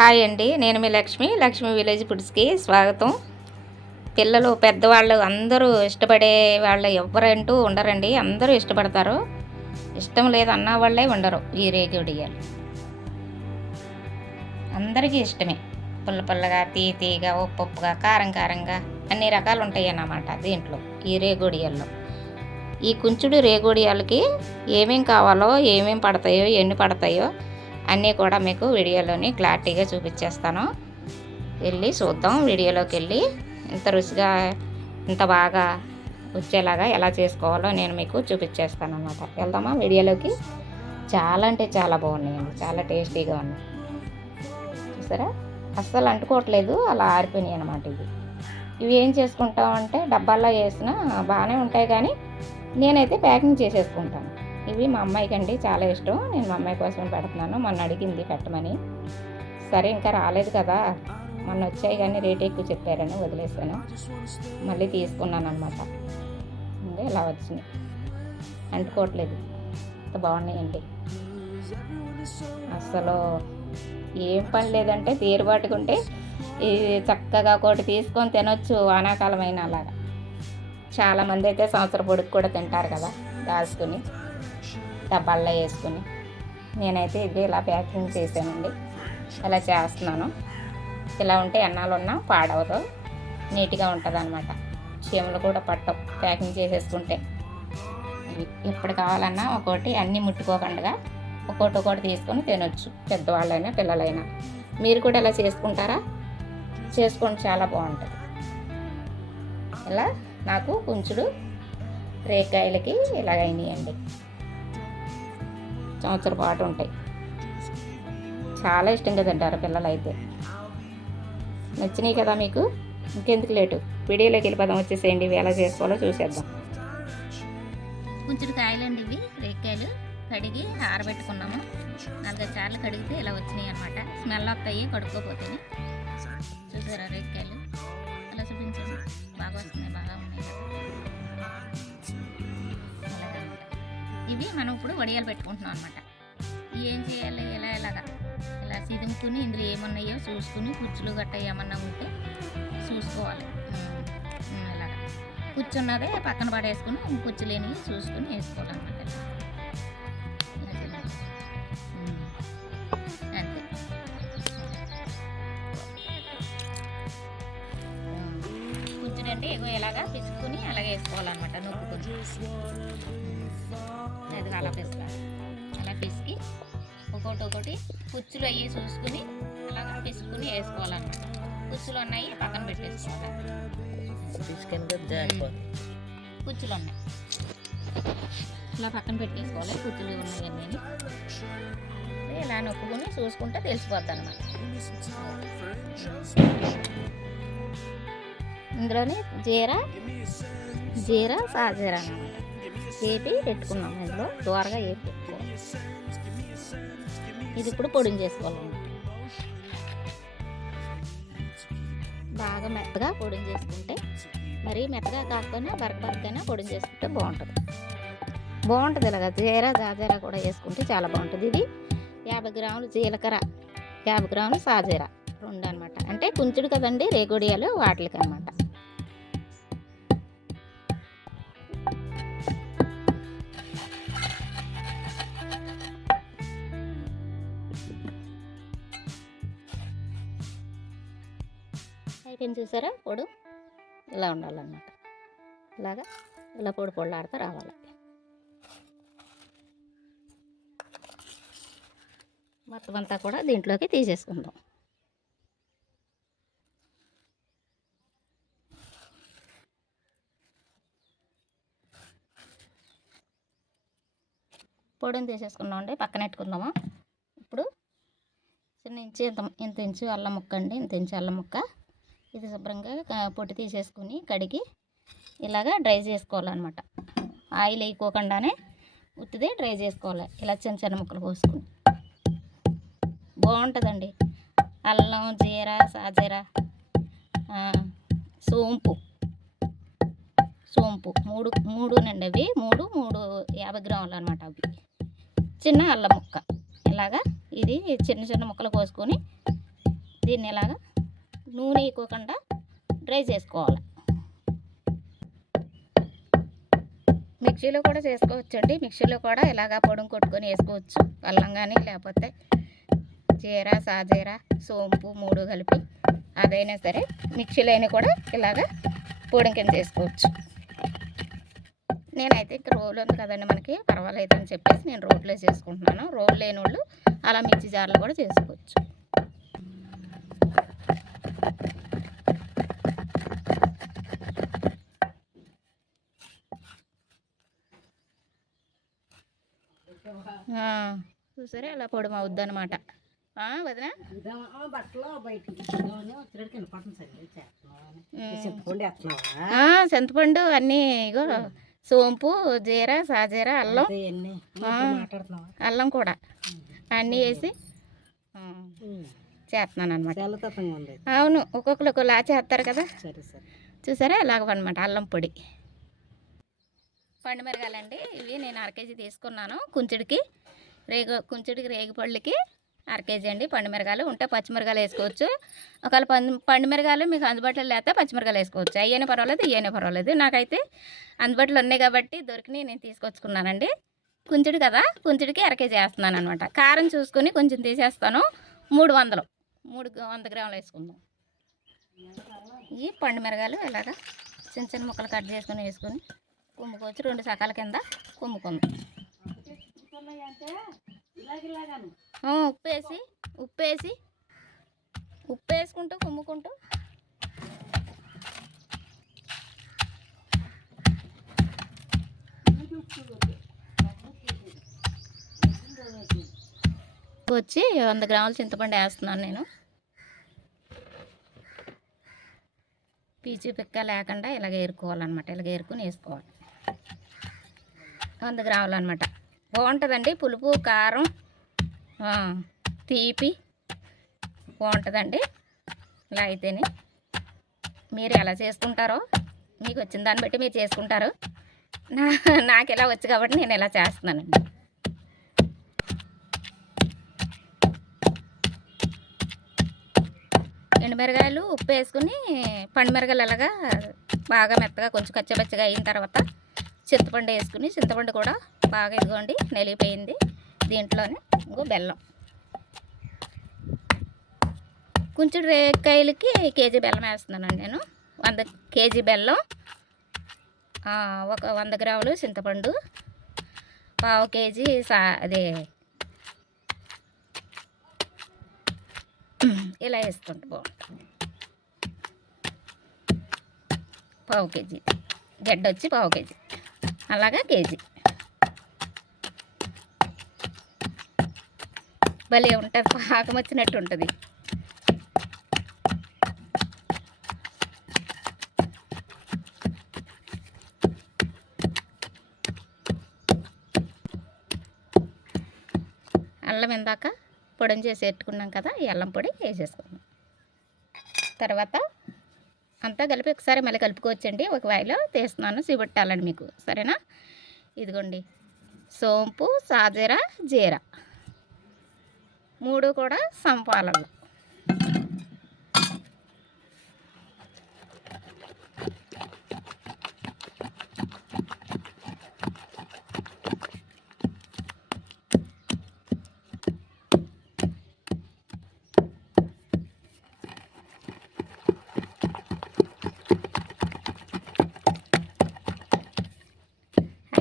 Hi అండి. నేను మీ లక్ష్మి లక్ష్మి విలేజ్ ఫుడ్స్కి స్వాగతం. పిల్లలు పెద్దవాళ్ళు అందరూ ఇష్టపడే వాళ్ళు ఎవరంటూ ఉండరండి. అందరూ ఇష్టపడతారు. ఇష్టం లేదు అన్న వాళ్ళే ఉండరు ఈ రేగుడియాలు. అందరికీ ఇష్టమే. పుల్ల పుల్లగా తీ తీగా ఉప్పు ఉప్పుగా కారం కారంగా అన్ని రకాలు ఉంటాయి అన్నమాట దీంట్లో ఈ రేగుడియాల్లో. ఈ కుంచుడు రేగోడియాలకి ఏమేం కావాలో ఏమేం పడతాయో ఎన్ని పడతాయో అన్నీ కూడా మీకు వీడియోలోని క్లారిటీగా చూపించేస్తాను. వెళ్ళి చూద్దాం వీడియోలోకి వెళ్ళి ఇంత రుచిగా ఇంత బాగా వచ్చేలాగా ఎలా చేసుకోవాలో నేను మీకు చూపించేస్తాను అనమాట వెళ్దామా వీడియోలోకి? చాలా అంటే చాలా బాగున్నాయండి. చాలా టేస్టీగా ఉన్నాయి. చూసారా? అస్సలు అంటుకోవట్లేదు. అలా ఆరిపోయినాయి అనమాట ఇవి. ఇవి ఏం చేసుకుంటాం అంటే డబ్బాల్లో వేసినా బాగానే ఉంటాయి కానీ నేనైతే ప్యాకింగ్ చేసేసుకుంటాను. ఇవి మా అమ్మాయికి అండి చాలా ఇష్టం. నేను మా అమ్మాయి కోసం పెడుతున్నాను. మొన్న అడిగింది పెట్టమని. సరే ఇంకా రాలేదు కదా. మొన్న వచ్చాయి కానీ రేట్ ఎక్కువ చెప్పారని వదిలేసాను మళ్ళీ తీసుకున్నాను అనమాట ఇంకా ఇలా వచ్చినాయి అంటుకోవట్లేదు. అంత బాగున్నాయండి. అసలు ఏం పని లేదంటే తీరుబాటుకుంటే ఇది చక్కగా ఒకటి తీసుకొని తినొచ్చు వానాకాలమైన అలాగా. చాలామంది అయితే సంవత్సర పొడుగు కూడా తింటారు కదా దాచుకుని. డబ్బాల్లో వేసుకుని నేనైతే ఇది ఇలా ప్యాకింగ్ చేశానండి. ఇలా చేస్తున్నాను. ఇలా ఉంటే ఎన్నాళ్ళు ఉన్నా పాడవదు. నీట్గా ఉంటుంది అనమాట చీమలు కూడా పట్టవు ప్యాకింగ్ చేసేసుకుంటే. ఎప్పుడు కావాలన్నా ఒకటి అన్నీ ముట్టుకోకుండా ఒక్కోటి ఒక్కోటి తీసుకొని తినొచ్చు పెద్దవాళ్ళైనా పిల్లలైనా. మీరు కూడా ఇలా చేసుకుంటారా? చేసుకోండి చాలా బాగుంటుంది. ఇలా నాకు కుంచుడు రేకాయలకి ఇలాగైనాయండి సంవత్సరం పాటు ఉంటాయి. చాలా ఇష్టంగా తింటారు పిల్లలు అయితే నచ్చినాయి కదా మీకు? ఇంకెందుకు లేటు? వీడియోలోకి వెళ్ళిపోదాం వచ్చేసేయండి ఇవి ఎలా చేసుకోవాలో చూసేద్దాం. కొంచెం కాయలండి ఇవి రేక్కాయలు కడిగి ఆరబెట్టుకున్నాము. నాలుగైదు సార్లు కడిగితే ఇలా వచ్చినాయి అనమాట స్మెల్ వస్తాయి కడుక్కోపోతే చూసారా రేక్కాయలు? అలా చూపించండి బాగా వస్తున్నాయి బాగా ఇవి మనం ఇప్పుడు వడియాలు పెట్టుకుంటున్నాం అనమాట ఏం చేయాలి? ఎలా ఎలాగా? ఇలా సిదుముకుని ఇందులో ఏమన్నాయో చూసుకుని కుచ్చులు గట్ట ఏమన్నా ఉంటే చూసుకోవాలి. ఇలాగా కూర్చున్నదే పక్కన పడేసుకుని కుచ్చు లేని చూసుకుని వేసుకోవాలన్నమాట. ఒకటి ఒకటి కుచ్చులు అయ్యి చూసుకుని అలాగా పిసుకుని వేసుకోవాలన్నమాట. కుచ్చులు ఉన్నాయి పక్కన పెట్టేసుకోవాలి. కుచ్చులు ఉన్నాయి. ఇలా పక్కన పెట్టేసుకోవాలి కుచ్చులు ఉన్నాయన్నీ ఇలా నొక్కుని చూసుకుంటే తెలిసిపోద్ది అనమాట ఇందులోని జీరా జీరా సాజీరా అన్నమాట. వేపి పెట్టుకున్నాం ఇందులో దోరగా వేపి. ఇది ఇప్పుడు పొడిని చేసుకోవాలన్నమాట. బాగా మెత్తగా పొడిని చేసుకుంటే మరీ మెత్తగా కాకపోయినా బరక బరకైనా పొడిని చేసుకుంటే బాగుంటుంది. బాగుంటుంది ఇలాగ జీరా జాజీరా కూడా వేసుకుంటే చాలా బాగుంటుంది. ఇది యాభై గ్రాములు జీలకర్ర యాభై గ్రాములు సాజీర రెండు అనమాట అంటే కుంచుడు కదండి రేగొడియాలు వాటికి అనమాట అయిపోయింది చూసారా పొడు? ఇలా ఉండాలన్నమాట. ఇలాగా? ఇలా పొడి పొడిలాడుతూ రావాలి. మొత్తం అంతా కూడా దీంట్లోకి తీసేసుకుందాం. పొడిని తీసేసుకున్నాం అండి పక్కన పెట్టుకుందాము? ఇప్పుడు చిన్న ఇంచు ఇంత ఇంత ఇంచు అల్లం ముక్క అండి. ఇంత ఇంచు అల్లం ముక్క. ఇది శుభ్రంగా పొట్టు తీసేసుకుని కడిగి ఇలాగా డ్రై చేసుకోవాలన్నమాట. ఆయిల్ వేయకోకుండానే ఉత్తిదే డ్రై చేసుకోవాలి. ఇలా చిన్న చిన్న ముక్కలు కోసుకుని. బాగుంటుందండి. అల్లం జీరా సాజీరా సోంపు. సోంపు. మూడు మూడు నండి అవి మూడు మూడు యాభై గ్రాములు అనమాట అవి. చిన్న అల్లం ముక్క. ఇలాగా ఇది చిన్న చిన్న ముక్కలు కోసుకొని దీన్ని ఇలాగా నూనె ఎక్కువకుండా డ్రై చేసుకోవాలి. మిక్సీలో కూడా చేసుకోవచ్చు అండి మిక్సీలో కూడా ఇలాగా పొడుం కొట్టుకొని వేసుకోవచ్చు. అల్లం కానీ లేకపోతే జీర సాజీర సోంపు మూడు కలిపి అదైనా సరే మిక్సీలో అయినా కూడా ఇలాగా పొడి కింద చేసుకోవచ్చు. నేనైతే ఇంకా రోలు ఉంది కదండి మనకి పర్వాలేదు అని చెప్పేసి నేను రోడ్లో చేసుకుంటున్నాను. రోల్ లేని వాళ్ళు అలా మిర్చి జార్లు కూడా చేసుకోవచ్చు. చూసారా? ఇలా పొడి అవుద్ది అనమాట వదిన? చింతపండు అన్నీ ఇగో సోంపు జీర సాజీర అల్లం. అల్లం కూడా. అన్నీ వేసి చేస్తున్నాను అనమాట అవును ఒక్కొక్కరు ఒకలా చేస్తారు కదా. సరే సరే. చూసారా? ఇలాగ అనమాట అల్లం పొడి. పండు మిరగాలండి. ఇవి నేను అర కేజీ తీసుకున్నాను కుంచుడికి. రేగు కుంచుడికి రేగి పళ్ళకి అర కేజీ అండి. పండుమిరగాలు ఉంటే పచ్చిమిరగాయలు వేసుకోవచ్చు. ఒకవేళ పండు పండుమిరగాలు మీకు అందుబాటులో లేకపోతే పచ్చిమిరగాయలు వేసుకోవచ్చు. అయ్యనే పర్వాలేదు ఇయ్యనే పర్వాలేదు. నాకైతే అందుబాటులో ఉన్నాయి కాబట్టి దొరికినాయి నేను తీసుకొచ్చుకున్నానండి. కుంచుడు కదా కుంచుడికి అర కేజీ వేస్తున్నాను అనమాట కారం చూసుకొని కొంచెం తీసేస్తాను. మూడు వందలు. మూడు వంద గ్రాములు వేసుకుందాం. ఈ పండుమిరగాయలు ఇలాగా చిన్న చిన్న ముక్కలు కట్ చేసుకొని వేసుకొని కుమ్ముకోవచ్చు. రెండు సకాల కింద కుమ్ముకుందాం. ఉప్పు వేసి ఉప్పు వేసి ఉప్పు వేసుకుంటూ కుమ్ముకుంటూ. వచ్చి వంద గ్రాముల చింతపండు వేస్తున్నాను నేను. పీచు పిక్క లేకుండా ఇలాగ ఏరుకోవాలన్నమాట. ఇలాగ ఏరుకొని వేసుకోవాలి. వంద గ్రాములు అనమాట బాగుంటుందండి. పులుపు కారం తీపి బాగుంటుందండి. ఇలా అయితేనే. మీరు ఎలా చేసుకుంటారో మీకు వచ్చిన దాన్ని బట్టి మీరు చేసుకుంటారు. నా నాకు ఇలా వచ్చు కాబట్టి నేను ఇలా చేస్తున్నానండి. ఎండుమిరగాయలు ఉప్పు వేసుకుని పండుమిరగాయలు అలాగా బాగా మెత్తగా కొంచెం కచ్చపచ్చగా అయిన తర్వాత చింతపండు వేసుకుని చింతపండు కూడా బాగా ఇదిగోండి నలిగిపోయింది. దీంట్లోనే ఇంకో బెల్లం. కొంచెం రేకాయలకి కేజీ బెల్లం వేస్తున్నానండి నేను. వంద కేజీ బెల్లం ఒక వంద గ్రాములు చింతపండు పావు కేజీ సా అదే ఇలా వేసుకుంటే బాగుంటుంది. పావు కేజీ. గడ్డ వచ్చి పావు కేజీ. అలాగా కేజీ. భలే ఉంటుంది పాకం వచ్చినట్టు ఉంటుంది. అల్లం ఇందాక పొడిని చేసి పెట్టుకున్నాం కదా ఈ అల్లం పొడి వేసేసుకుందాం. తర్వాత అంతా కలిపి ఒకసారి మళ్ళీ కలుపుకోవచ్చండి. ఒక వాయిలో తీస్తున్నాను. చూపెట్టాలండి మీకు. సరేనా? ఇదిగోండి. సోంపు సాజీర జీర. మూడు కూడా సంపాలలు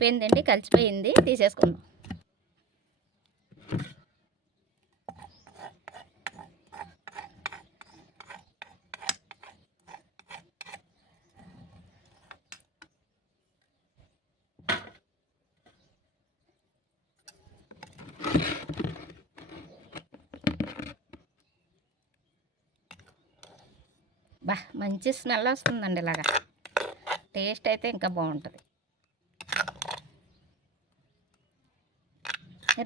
అయిపోయిందండి కలిసిపోయింది. తీసేసుకుందాం. బా మంచి స్మెల్ వస్తుందండి ఇలాగా. టేస్ట్ అయితే ఇంకా బాగుంటుంది.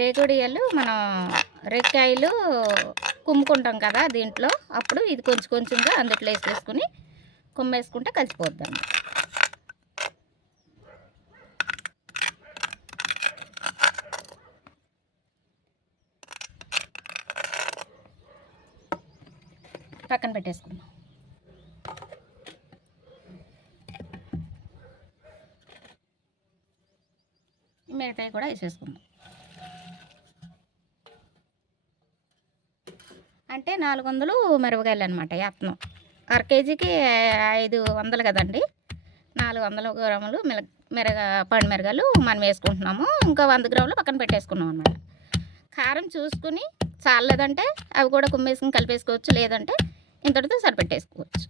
రేగుడియలు మనం రెక్కాయలు కుమ్ముకుంటాం కదా దీంట్లో. అప్పుడు ఇది కొంచెం కొంచెంగా అందుట్లో వేసేసుకుని కుమ్మేసుకుంటే కలిసిపోద్దాం పక్కన పెట్టేసుకుందాం. మిగతాయి కూడా వేసేసుకుందాం. అంటే నాలుగు వందలు మిరపకాయలు అనమాట యత్నం అర కేజీకి ఐదు వందలు కదండి. నాలుగు వందల గ్రాములు మిరగ మిరగ పండు మిరగాయలు మనం వేసుకుంటున్నాము. ఇంకా వంద గ్రాములు పక్కన పెట్టేసుకున్నాం అనమాట కారం చూసుకుని చాలేదంటే అవి కూడా కుమ్మేసుకుని కలిపేసుకోవచ్చు. లేదంటే ఇంతటితో సరిపెట్టేసుకోవచ్చు.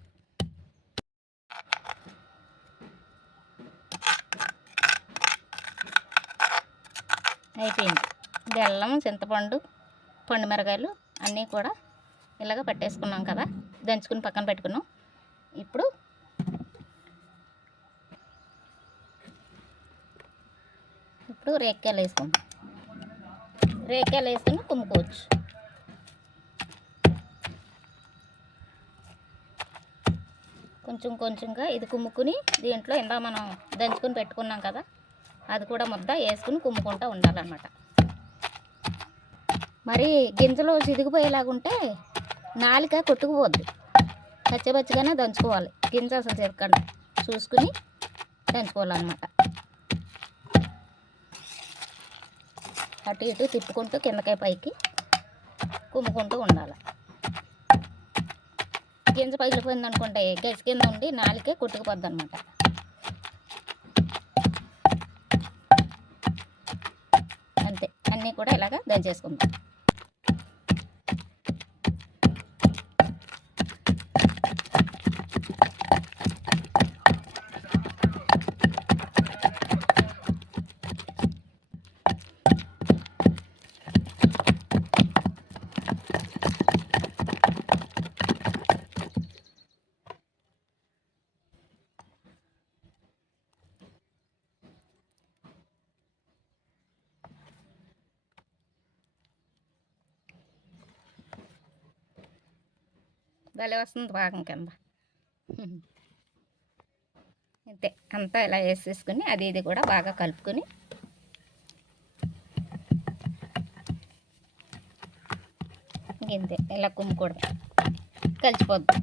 అయిపోయింది. బెల్లం చింతపండు పండు మిరగాయలు అన్నీ కూడా ఇలాగ పట్టేసుకున్నాం కదా దంచుకుని పక్కన పెట్టుకున్నాం. ఇప్పుడు ఇప్పుడు రేక్కాయలు వేసుకుందాం. రేక్కాయలు వేసుకుని కుమ్ముకోవచ్చు కొంచెం కొంచెంగా ఇది కుమ్ముకుని దీంట్లో ఇందా మనం దంచుకుని పెట్టుకున్నాం కదా అది కూడా ముద్ద వేసుకుని కుమ్ముకుంటూ ఉండాలన్నమాట. మరి గింజలు చిదిగిపోయేలాగుంటే నాలిక కొట్టుకుపోద్ది. పచ్చిపచ్చిగానే దంచుకోవాలి. గింజ అసలు చిరకండి చూసుకుని దంచుకోవాలన్నమాట. అటు ఇటు తిప్పుకుంటూ కిందకాయ పైకి కుమ్ముకుంటూ ఉండాలి. గింజ పగిలిపోయింది అనుకుంటే గజ కింద ఉండి నాలికే కొట్టుకుపోద్ది అనమాట అంతే. అన్నీ కూడా ఇలాగ దంచేసుకుందాం. భలే వస్తుంది భాగం కింద. అంతే అంతా ఇలా వేసేసుకుని అది ఇది కూడా బాగా కలుపుకొని. ఇంతే ఇలా కుమ్ముకూడదు. కలిసిపోద్దాం.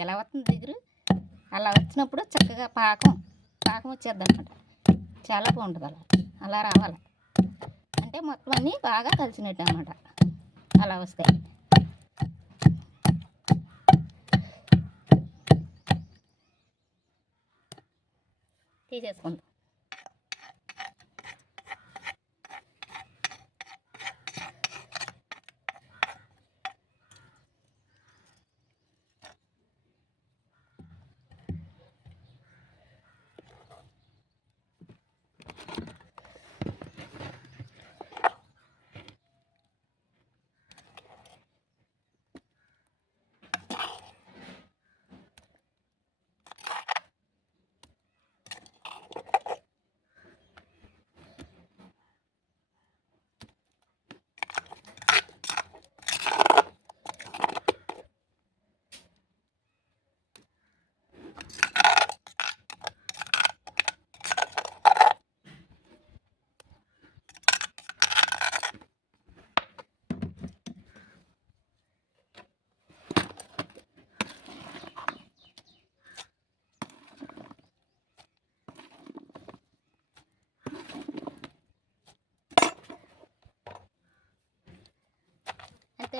ఎలా వస్తుంది దగ్గర? అలా వచ్చినప్పుడు చక్కగా పాకం పాకం వచ్చేద్ది అనమాట చాలా బాగుంటుంది అలా. అలా రావాలి. అంటే మొత్తం అన్నీ బాగా కలిసినట్టు అనమాట అలా వస్తాయి. తీసేసుకుందాం.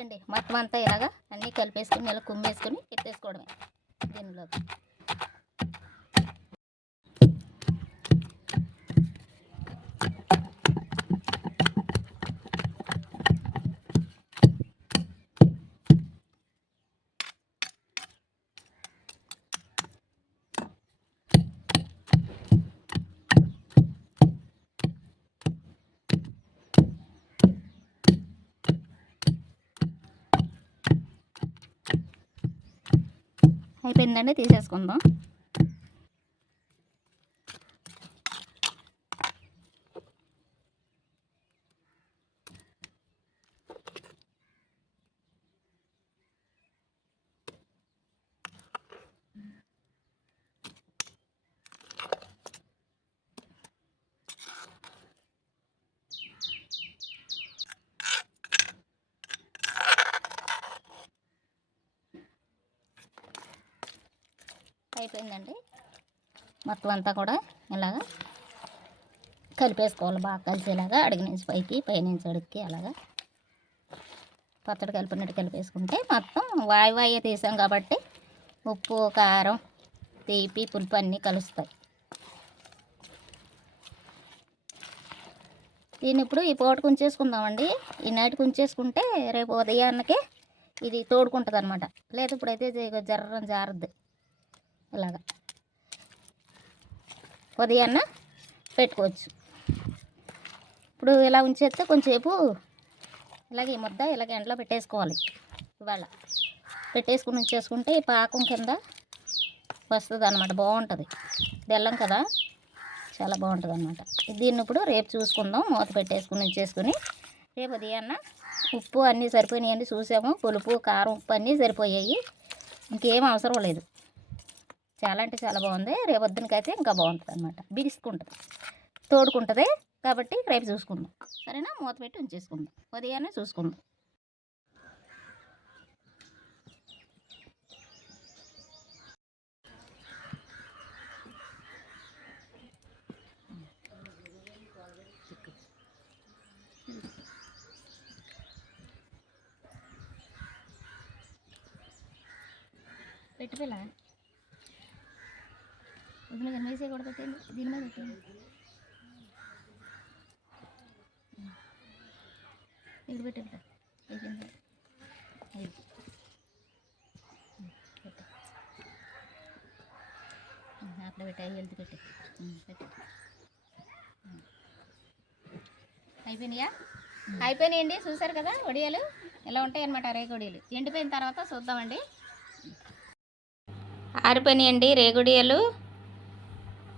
అండి. మొత్తం అంతా ఇలాగా అన్నీ కలిపేసుకుని ఇలా కుమ్మేసుకుని ఎత్తేసుకోవడమే. దీనిలో ఏంటంటే తీసేసుకుందాం. అయిపోయిందండి. మొత్తం అంతా కూడా ఇలాగా కలిపేసుకోవాలి. బాగా కలిసేలాగా అడిగి నుంచి పైకి పైనుంచి నుంచి అలాగా పచ్చడి కలిపినట్టు కలిపేసుకుంటే మొత్తం వాయి వాయి తీసాం కాబట్టి ఉప్పు కారం తీపి పులుపు అన్నీ కలుస్తాయి. దీన్ని ఇప్పుడు ఈ పూటకు ఉంచేసుకుందామండి ఈ నైట్కి ఉంచేసుకుంటే రేపు ఉదయాన్నకే ఇది తోడుకుంటుంది అనమాట లేదు ఇప్పుడైతే జర్రం జారుద్ది. ఇలాగా ఉదయాన్న పెట్టుకోవచ్చు. ఇప్పుడు ఇలా ఉంచేస్తే కొంచెంసేపు ఇలాగే ఈ ముద్ద ఇలాగ ఎండలో పెట్టేసుకోవాలి. ఇవాళ పెట్టేసుకుని ఉంచేసుకుంటే ఈ పాకం కింద వస్తుంది అనమాట బాగుంటుంది. బెల్లం కదా చాలా బాగుంటుంది అనమాట దీన్ని ఇప్పుడు రేపు చూసుకుందాం మూత పెట్టేసుకుని ఉంచేసుకుని. రేపు ఉదయాన్న ఉప్పు అన్నీ సరిపోయినాయి చూసాము పులుపు కారం ఉప్పు అన్నీ సరిపోయాయి. ఇంకేం అవసరం లేదు. చాలా అంటే చాలా బాగుంది. రేపు పొద్దునకైతే ఇంకా బాగుంటుంది అనమాట బిగుసుకుంటుంది తోడుకుంటుంది కాబట్టి రేపు చూసుకుందాం. సరేనా? మూత పెట్టి ఉంచేసుకుందాం. ఉదయాన్నే చూసుకుందాం. పెట్టుకోలే. దీని మీద మేసే కూడా పెట్టండి దీని మీద పెట్టండి ఇక్కడ పెట్టండి అయిపోయింది అయ్యి. అట్లా పెట్టి పెట్టి అయిపోయినాయా అయిపోయినాయండి చూసారు కదా వడియాలు ఇలా ఉంటాయి అన్నమాట ఎండిపోయిన తర్వాత చూద్దామండి. ఆరిపోయినాయండి రేగుడియలు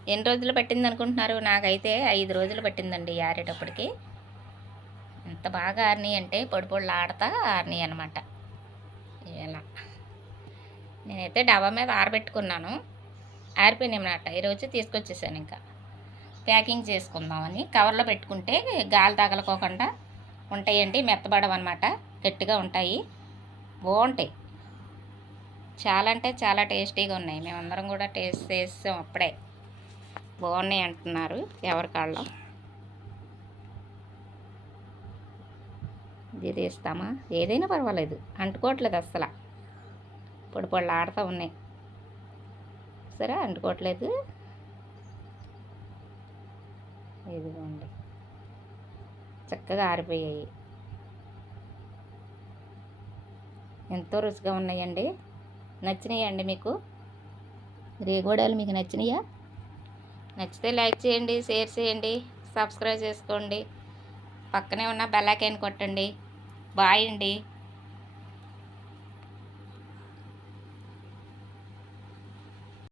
ఎన్ని రోజులు పట్టింది అనుకుంటున్నారు నాకైతే ఐదు రోజులు పట్టిందండి ఆరేటప్పటికి. ఎంత బాగా ఆరినాయి అంటే పొడి పొడులు ఆడతా ఆరినాయి అనమాట ఇలా నేనైతే డబ్బా మీద ఆరబెట్టుకున్నాను. ఆరిపోయినాయి ఈరోజు తీసుకొచ్చేసాను ఇంకా. ప్యాకింగ్ చేసుకుందామని. కవర్లో పెట్టుకుంటే గాలి తగలకోకుండా ఉంటాయండి. మెత్తబడవన్నమాట గట్టిగా ఉంటాయి. బాగుంటాయి. చాలా అంటే చాలా టేస్టీగా ఉన్నాయి. మేమందరం కూడా టేస్ట్ చేసాం అప్పుడే. బాగున్నాయి అంటున్నారు. ఎవరి కాళ్ళం ఇది తీస్తామా? ఏదైనా పర్వాలేదు. అంటుకోవట్లేదు అస్సలు. పొడి పొడి ఆడుతూ ఉన్నాయి. సరే అంటుకోవట్లేదు. ఇదిగోండి. చక్కగా ఆరిపోయాయి. ఎంతో రుచిగా ఉన్నాయండి. నచ్చినాయా అండి మీకు? రేగోడాలు మీకు నచ్చినాయా? నచ్చితే లైక్ చేయండి షేర్ చేయండి సబ్స్క్రైబ్ చేసుకోండి. పక్కనే ఉన్న బెల్ ఐకాన్ కొట్టండి. బాయ్ అండి.